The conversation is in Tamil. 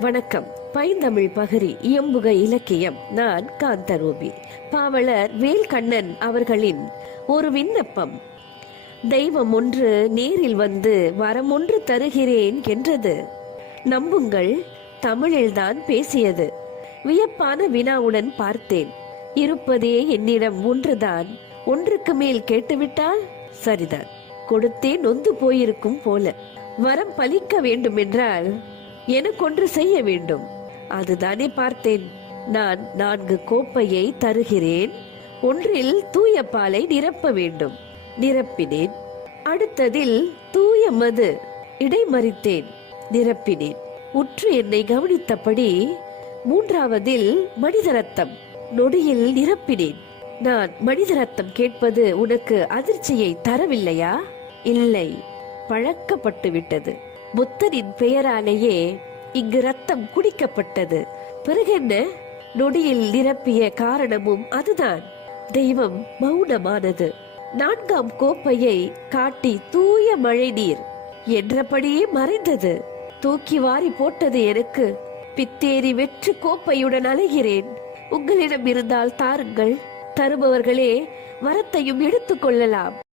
வணக்கம். பைந்தமிழ் பகரி இயம்புக இலக்கியம். நான் காந்தரூபி. பாவலர் வேல்கண்ணன் அவர்களின் ஒரு விண்ணப்பம். தெய்வம் ஒன்று நேரில் வந்து வரம் ஒன்று தருகிறேன் என்றது. நம்புங்கள் தமிழில்தான் பேசியது. வியப்பான வினாவுடன் பார்த்தேன். இருப்பதே என்னிடம் ஒன்றுதான். ஒன்றுக்கு மேல் கேட்டுவிட்டால் சரிதான். கொடுத்தே நொந்து போயிருக்கும் போல. வரம் பலிக்க வேண்டுமென்றால் எனக்கொன்று செய்ய வேண்டும். அதுதானே பார்த்தேன். நான் நான்கு கோப்பையை தருகிறேன். ஒன்றில் தூய பாலை நிரப்ப வேண்டும். நிரப்பினேன். அடுத்ததில் தூய மது. இடைமறித்தேன். நிரப்பினேன். உற்று என்னை கவனித்தபடி மூன்றாவதில் மனித ரத்தம் நொடியில் நிரப்பினேன். நான் மனித ரத்தம் கேட்பது உனக்கு அதிர்ச்சியை தரவில்லையா? இல்லை. பழக்கப்பட்டு விட்டது புத்தரின் பெயராலேயே இங்கு ரத்தம் குடிக்கப்பட்டது. பிறகென்ன? நொடியில் நிரப்பிய காரணமும் அதுதான். தெய்வம் மௌனமானது. நான்காம் கோப்பையை காட்டி தூய மழை நீர் என்றபடியே மறைந்தது. தூக்கி வாரி போட்டது எனக்கு. பித்தேறி வெற்று கோப்பையுடன் அலைகிறேன். உங்களிடம் இருந்தால் தாருங்கள். தருபவர்களே வரத்தையும் எடுத்துக் கொள்ளலாம்.